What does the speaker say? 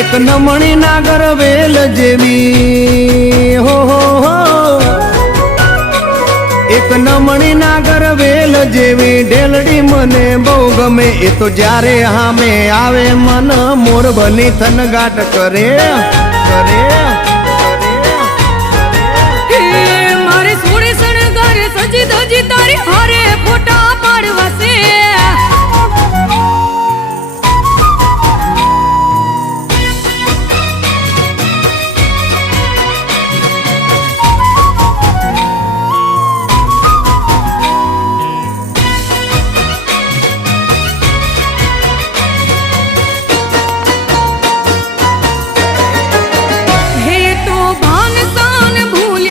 એક નમણી નાગર વેલ જેવી હો એક નમણી નાગર વેલ જેવી ઢેલડી મને બહુ ગમે એ તો જ્યારે હામે આવે મન મોર બની થનગાટ કરે કરે